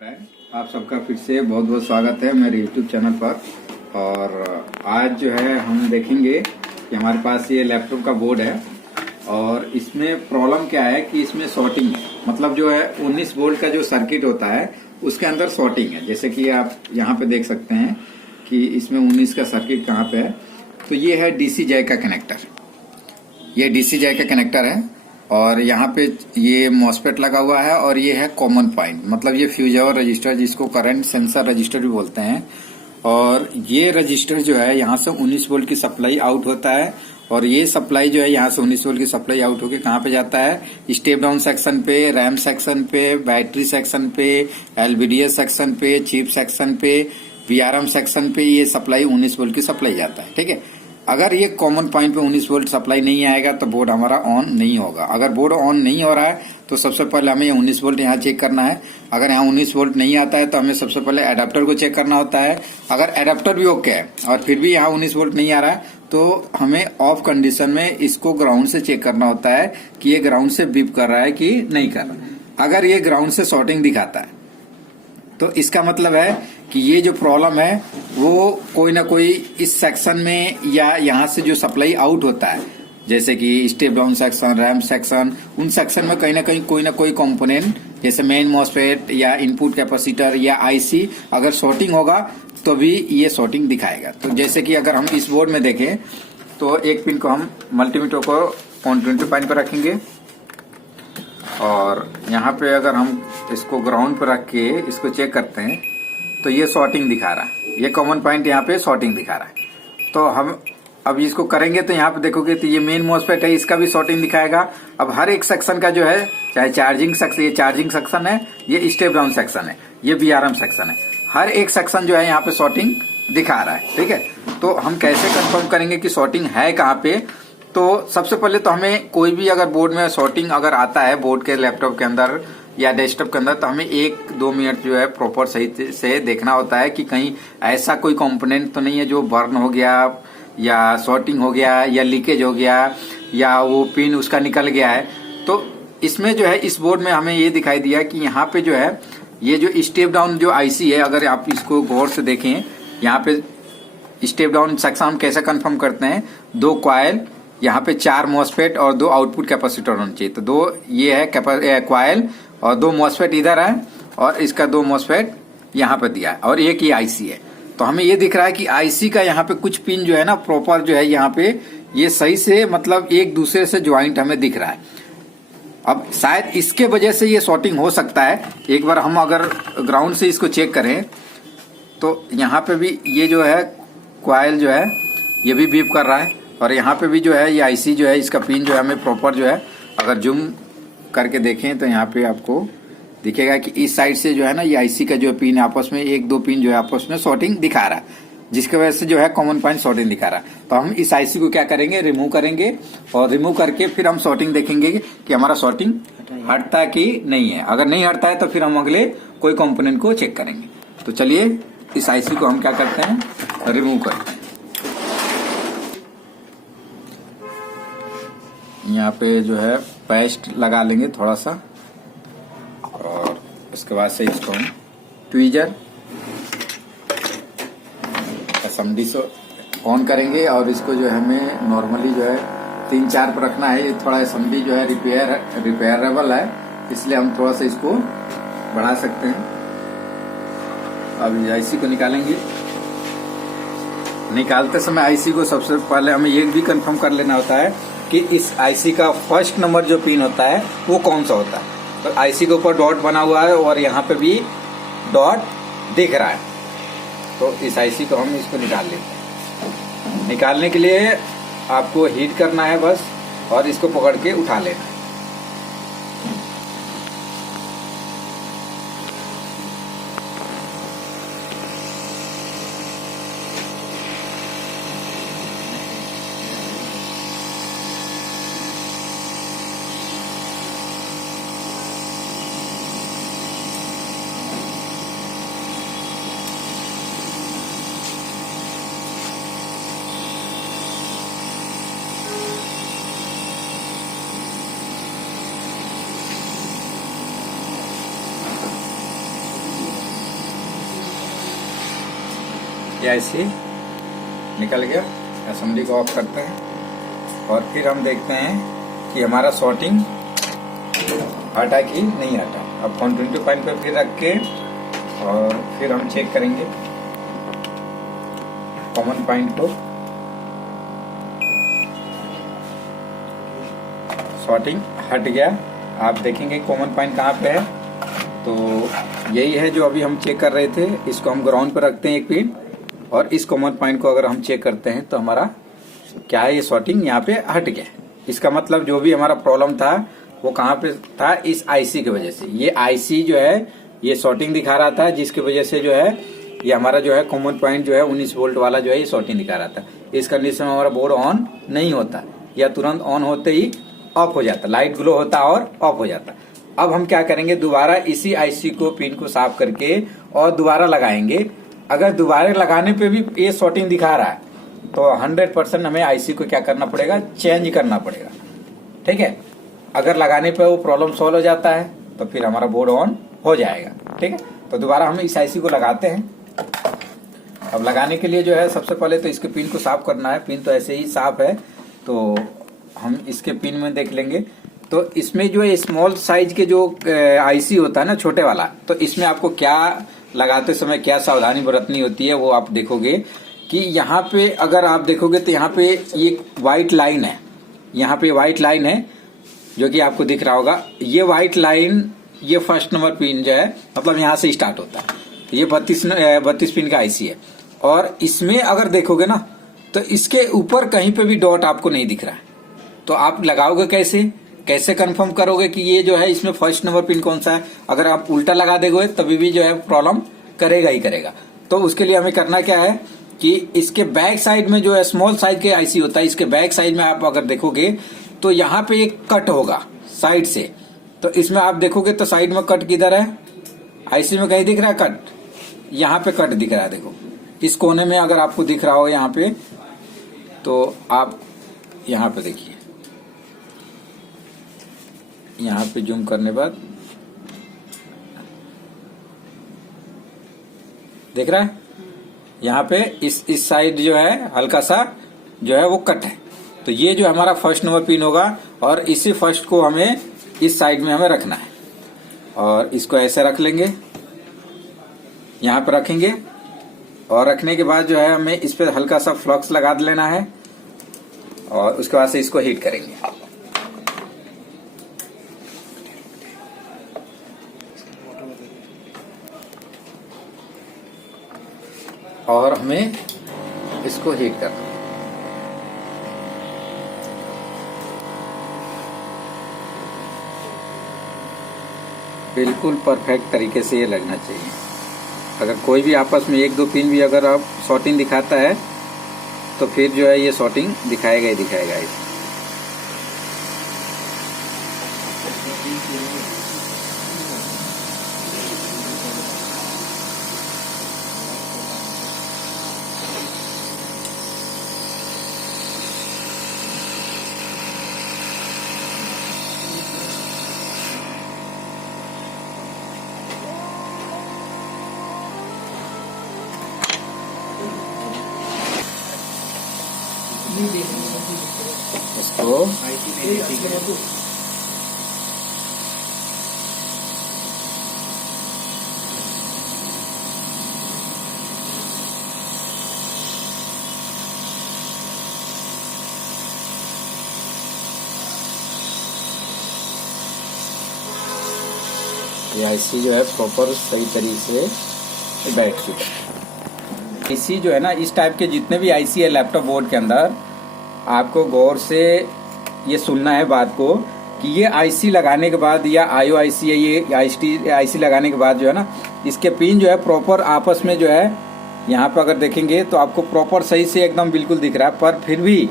Friend, आप सबका फिर से बहुत बहुत स्वागत है मेरे YouTube चैनल पर। और आज जो है हम देखेंगे कि हमारे पास ये लैपटॉप का बोर्ड है और इसमें प्रॉब्लम क्या है कि इसमें शॉर्टिंग है। मतलब जो है 19 वोल्ट का जो सर्किट होता है उसके अंदर शॉर्टिंग है। जैसे कि आप यहाँ पे देख सकते हैं कि इसमें 19 का सर्किट कहाँ पे है। तो ये है डीसी जैक का कनेक्टर, ये डीसी जैक का कनेक्टर है और यहाँ पे ये मॉसफेट लगा हुआ है और ये है कॉमन पॉइंट, मतलब ये फ्यूज और रजिस्टर जिसको करंट सेंसर रजिस्टर भी बोलते हैं। और ये रजिस्टर जो है यहाँ से 19 वोल्ट की सप्लाई आउट होता है और ये सप्लाई जो है यहाँ से 19 वोल्ट की सप्लाई आउट होकर कहाँ पे जाता है, स्टेप डाउन सेक्शन पे, रैम सेक्शन पे, बैटरी सेक्शन पे, एलवीडीएस सेक्शन पे, चिप सेक्शन पे, वीआरएम सेक्शन पे ये सप्लाई 19 वोल्ट की सप्लाई जाता है। ठीक है, अगर ये कॉमन पॉइंट पे 19 वोल्ट सप्लाई नहीं आएगा तो बोर्ड हमारा ऑन नहीं होगा। अगर बोर्ड ऑन नहीं हो रहा है तो सबसे पहले हमें ये 19 वोल्ट यहाँ चेक करना है। अगर यहाँ 19 वोल्ट नहीं आता है तो हमें सबसे पहले एडाप्टर को चेक करना होता है। अगर एडाप्टर भी ओके है और फिर भी यहाँ 19 वोल्ट नहीं आ रहा है तो हमें ऑफ कंडीशन में इसको ग्राउंड से चेक करना होता है कि ये ग्राउंड से बीप कर रहा है कि नहीं कर रहा। अगर ये ग्राउंड से शॉर्टिंग दिखाता है तो इसका मतलब है कि ये जो प्रॉब्लम है वो कोई ना कोई इस सेक्शन में या यहाँ से जो सप्लाई आउट होता है, जैसे कि step down section, RAM section, उन सेक्शन में कहीं ना कोई कंपोनेंट जैसे मेन मॉसफेट या इनपुट कैपेसिटर या आईसी अगर शॉर्टिंग होगा तो भी ये शॉर्टिंग दिखाएगा। तो जैसे कि अगर हम इस बोर्ड में देखें तो एक पिन को हम मल्टीमीटर को कॉन्टिन्यूटी पिन पर रखेंगे और यहाँ पे अगर हम इसको ग्राउंड पर रख के इसको चेक करते हैं तो ये शॉर्टिंग दिखा रहा है, ये कॉमन पॉइंट यहाँ पे शॉर्टिंग दिखा रहा है। तो हम अब इसको करेंगे तो यहाँ पे देखोगे तो ये मेन मॉसफेट है, इसका भी शॉर्टिंग दिखाएगा। अब हर एक सेक्शन का जो है, चाहे चार्जिंग सेक्शन, ये चार्जिंग सेक्शन है, ये स्टेप डाउन सेक्शन है, ये वीआरएम सेक्शन है, हर एक सेक्शन जो है यहाँ पे शॉर्टिंग दिखा रहा है। ठीक है, तो हम कैसे कंफर्म करेंगे कि शॉर्टिंग है कहाँ पे? तो सबसे पहले तो हमें कोई भी अगर बोर्ड में शॉर्टिंग अगर आता है बोर्ड के लैपटॉप के अंदर या डेस्कटॉप के अंदर तो हमें 1-2 मिनट जो है प्रॉपर सही से देखना होता है कि कहीं ऐसा कोई कंपोनेंट तो नहीं है जो बर्न हो गया या शॉर्टिंग हो गया या लीकेज हो गया या वो पिन उसका निकल गया है। तो इसमें जो है इस बोर्ड में हमें ये दिखाई दिया कि यहाँ पे जो है ये जो स्टेप डाउन जो आईसी है, अगर आप इसको गौर से देखें यहाँ पे स्टेप डाउन सेक्शन हम कैसे कंफर्म करते हैं, 2 कॉइल, यहाँ पे 4 मॉसफेट और 2 आउटपुट कैपेसिटर होने चाहिए। तो 2 ये है कॉइल और 2 मॉसफेट इधर है और इसका 2 मॉसफेट यहाँ पे दिया है और एक ही आईसी है। तो हमें ये दिख रहा है कि आईसी का यहाँ पे कुछ पिन जो है ना प्रॉपर जो है यहाँ पे ये सही से मतलब एक दूसरे से ज्वाइंट हमें दिख रहा है। अब शायद इसके वजह से ये शॉर्टिंग हो सकता है। एक बार हम अगर ग्राउंड से इसको चेक करें तो यहाँ पे भी ये जो है कॉइल जो है ये भी बीप कर रहा है और यहाँ पे भी जो है ये आईसी जो है इसका पिन जो है हमें प्रॉपर जो है अगर जूम करके देखें तो यहाँ पे आपको दिखेगा कि इस साइड से जो है ना ये आईसी का जो पिन आपस में 1-2 पिन जो है आपस में शॉर्टिंग दिखा रहा है, जिसकी वजह से जो है कॉमन पॉइंट शॉर्टिंग दिखा रहा है। तो हम इस आईसी को क्या करेंगे, रिमूव करेंगे और रिमूव करके फिर हम शॉर्टिंग देखेंगे कि हमारा शॉर्टिंग हटता है कि नहीं है। अगर नहीं हटता है तो फिर हम अगले कोई कंपोनेंट को चेक करेंगे। तो चलिए इस आईसी को हम क्या करते हैं, रिमूव करते हैं। यहाँ पे जो है पेस्ट लगा लेंगे थोड़ा सा और उसके बाद से इसको हम ट्वीजर एसएमडी से ऑन करेंगे और इसको जो है हमें नॉर्मली जो है 3-4 पर रखना है। ये थोड़ा एसएमडी जो है रिपेयरेबल है, इसलिए हम थोड़ा सा इसको बढ़ा सकते हैं। अब आईसी को निकालेंगे। निकालते समय आईसी को सबसे पहले हमें ये भी कंफर्म कर लेना होता है कि इस आईसी का फर्स्ट नंबर जो पिन होता है वो कौन सा होता है। तो आईसी के ऊपर डॉट बना हुआ है और यहाँ पे भी डॉट दिख रहा है। तो इस आईसी को हम इसको निकाल लेते हैं। निकालने के लिए आपको हीट करना है बस और इसको पकड़ के उठा लेना है। ये आईसी निकल गया। असेंबली को ऑफ करते हैं और फिर हम देखते हैं कि हमारा सॉर्टिंग हटा कि नहीं हटा। अब 120 पॉइंट पे फिर रख के और फिर हम चेक करेंगे कॉमन पॉइंट को। सॉर्टिंग हट गया। आप देखेंगे कॉमन पॉइंट कहाँ पे है, तो यही है जो अभी हम चेक कर रहे थे। इसको हम ग्राउंड पर रखते हैं एक पिन और इस कॉमन पॉइंट को अगर हम चेक करते हैं तो हमारा क्या है, ये सॉर्टिंग यहाँ पे हट गया। इसका मतलब जो भी हमारा प्रॉब्लम था वो कहाँ पे था, इस आईसी की वजह से। ये आईसी जो है ये सॉर्टिंग दिखा रहा था, जिसकी वजह से जो है ये हमारा जो है कॉमन पॉइंट जो है 19 वोल्ट वाला जो है ये सॉर्टिंग दिखा रहा था। इस कंडीशन में हमारा बोर्ड ऑन नहीं होता या तुरंत ऑन होते ही ऑफ हो जाता, लाइट ग्लो होता और ऑफ हो जाता। अब हम क्या करेंगे, दोबारा इसी आईसी को पिन को साफ करके और दोबारा लगाएंगे। अगर दोबारा लगाने पे भी ये सॉर्टिंग दिखा रहा है तो 100% हमें आईसी को क्या करना पड़ेगा, चेंज करना पड़ेगा। ठीक है, अगर लगाने पे वो प्रॉब्लम सॉल्व हो जाता है तो फिर हमारा बोर्ड ऑन हो जाएगा। ठीक है, तो दोबारा हम इस आईसी को लगाते हैं। अब लगाने के लिए जो है सबसे पहले तो इसके पिन को साफ करना है। पिन तो ऐसे ही साफ है, तो हम इसके पिन में देख लेंगे। तो इसमें जो है स्मॉल साइज के जो आईसी होता है ना, छोटे वाला, तो इसमें आपको क्या लगाते समय क्या सावधानी बरतनी होती है वो आप देखोगे कि यहाँ पे अगर आप देखोगे तो यहाँ पे ये व्हाइट लाइन है, यहाँ पे व्हाइट लाइन है जो कि आपको दिख रहा होगा। ये व्हाइट लाइन ये फर्स्ट नंबर पिन जो है, मतलब यहाँ से स्टार्ट होता है। ये 32 पिन का आईसी है और इसमें अगर देखोगे ना तो इसके ऊपर कहीं पे भी डॉट आपको नहीं दिख रहा है। तो आप लगाओगे कैसे कंफर्म करोगे कि ये जो है इसमें फर्स्ट नंबर पिन कौन सा है? अगर आप उल्टा लगा दोगे तभी भी जो है प्रॉब्लम करेगा ही करेगा। तो उसके लिए हमें करना क्या है कि इसके बैक साइड में जो है स्मॉल साइज के आईसी होता है, इसके बैक साइड में आप अगर देखोगे तो यहाँ पे एक कट होगा साइड से। तो इसमें आप देखोगे तो साइड में कट किधर है, आईसी में कहीं दिख रहा है कट? यहाँ पे कट दिख रहा है, देखो इस कोने में अगर आपको दिख रहा हो यहाँ पे, तो आप यहाँ पे देखिए, यहाँ पे जूम करने बाद देख रहा है, यहाँ पे इस साइड जो है हल्का सा जो है वो कट है। तो ये जो हमारा फर्स्ट नंबर पिन होगा और इसी फर्स्ट को हमें इस साइड में हमें रखना है और इसको ऐसे रख लेंगे, यहाँ पे रखेंगे और रखने के बाद जो है हमें इस पे हल्का सा फ्लक्स लगा लेना है और उसके बाद से इसको हीट करेंगे। और हमें इसको हीट करना है। बिल्कुल परफेक्ट तरीके से ये लगना चाहिए। अगर कोई भी आपस में एक दो पिन भी अगर आप सॉर्टिंग दिखाता है तो फिर जो है ये सॉर्टिंग दिखाएगा ही दिखाएगा। इसको ये आईसी जो है प्रॉपर सही तरीके से बैठ चुका है। आईसी जो है ना, इस टाइप के जितने भी आईसी है लैपटॉप बोर्ड के अंदर, आपको गौर से ये सुनना है बात को कि ये आईसी लगाने के बाद या आईओ आईसी है, ये आईसी लगाने के बाद जो है ना, इसके पिन जो है प्रॉपर आपस में जो है यहाँ पे अगर देखेंगे तो आपको प्रॉपर सही से एकदम बिल्कुल दिख रहा है। पर फिर भी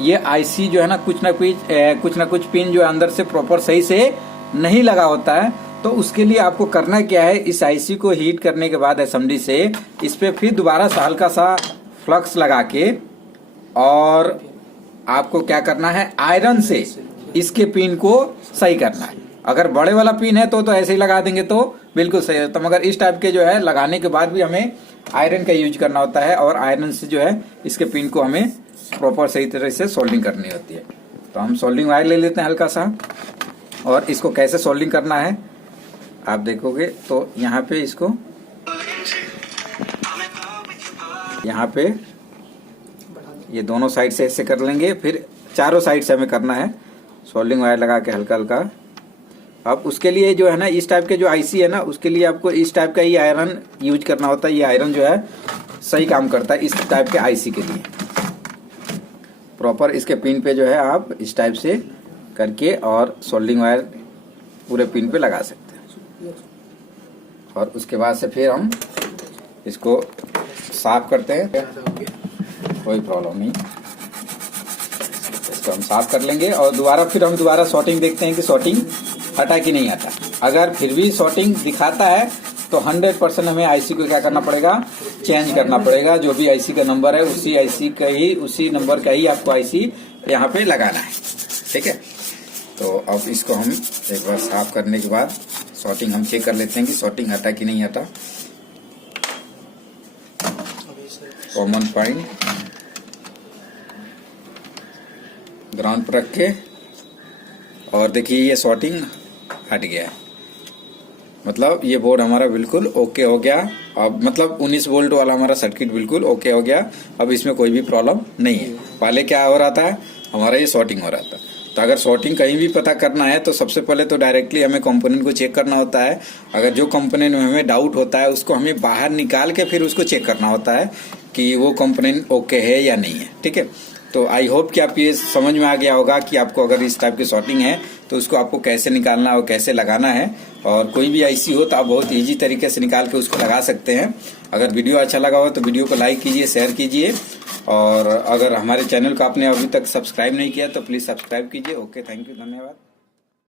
ये आईसी जो है ना कुछ ना कुछ पिन जो है अंदर से प्रॉपर सही से नहीं लगा होता है। तो उसके लिए आपको करना क्या है, इस आईसी को हीट करने के बाद असेंबली से इस पे फिर दोबारा सा हल्का सा फ्लक्स लगा के और आपको क्या करना है, आयरन से इसके पिन को सही करना है। अगर बड़े वाला पिन है तो ऐसे ही लगा देंगे तो बिल्कुल सही है। तो मगर इस टाइप के जो है लगाने के बाद भी हमें आयरन का यूज करना होता है और आयरन से जो है इसके पिन को हमें प्रॉपर सही तरह से सोल्डिंग करनी होती है। तो हम सोल्डिंग वायर ले लेते हैं हल्का सा, और इसको कैसे सोल्डिंग करना है आप देखोगे तो यहाँ पे इसको यहाँ पे ये दोनों साइड से ऐसे कर लेंगे, फिर चारों साइड से हमें करना है सोल्डिंग वायर लगा के हल्का हल्का। अब उसके लिए जो है ना इस टाइप के जो आईसी है ना उसके लिए आपको इस टाइप का ही आयरन यूज करना होता है। ये आयरन जो है सही काम करता है इस टाइप के आईसी के लिए। प्रॉपर इसके पिन पे जो है आप इस टाइप से करके और सोल्डिंग वायर पूरे पिन पे लगा सकते हैं। और उसके बाद से फिर हम इसको साफ करते हैं, कोई प्रॉब्लम नहीं, इसको हम साफ कर लेंगे और फिर हम दोबारा शॉर्टिंग देखते हैं कि शॉर्टिंग हटा कि नहीं हटा। अगर फिर भी शॉर्टिंग दिखाता है तो 100% हमें आईसी को क्या करना पड़ेगा, चेंज करना पड़ेगा। जो भी आईसी का नंबर है उसी आईसी का ही, उसी नंबर का ही आपको आईसी यहाँ पे लगाना है, ठीक है। तो अब इसको हम एक बार साफ करने के बाद शॉर्टिंग हम चेक कर लेते हैं कि शॉर्टिंग हटा कि नहीं हटा। कॉमन पॉइंट ग्राउंड पर रख के और देखिए ये शॉर्टिंग हट गया, मतलब ये बोर्ड हमारा बिल्कुल ओके हो गया। अब मतलब 19 वोल्ट वाला हमारा सर्किट बिल्कुल ओके हो गया। अब इसमें कोई भी प्रॉब्लम नहीं है। पहले क्या हो रहा था, हमारा ये शॉर्टिंग हो रहा था। तो अगर शॉर्टिंग कहीं भी पता करना है तो सबसे पहले तो डायरेक्टली हमें कंपोनेंट को चेक करना होता है। अगर जो कंपोनेंट में हमें डाउट होता है उसको हमें बाहर निकाल के फिर उसको चेक करना होता है कि वो कंपोनेंट ओके है या नहीं है, ठीक है। तो आई होप कि आप ये समझ में आ गया होगा कि आपको अगर इस टाइप की शॉर्टिंग है तो उसको आपको कैसे निकालना और कैसे लगाना है। और कोई भी आईसी हो तो आप बहुत इजी तरीके से निकाल के उसको लगा सकते हैं। अगर वीडियो अच्छा लगा हो तो वीडियो को लाइक कीजिए, शेयर कीजिए, और अगर हमारे चैनल को आपने अभी तक सब्सक्राइब नहीं किया तो प्लीज सब्सक्राइब कीजिए। ओके, थैंक यू, धन्यवाद।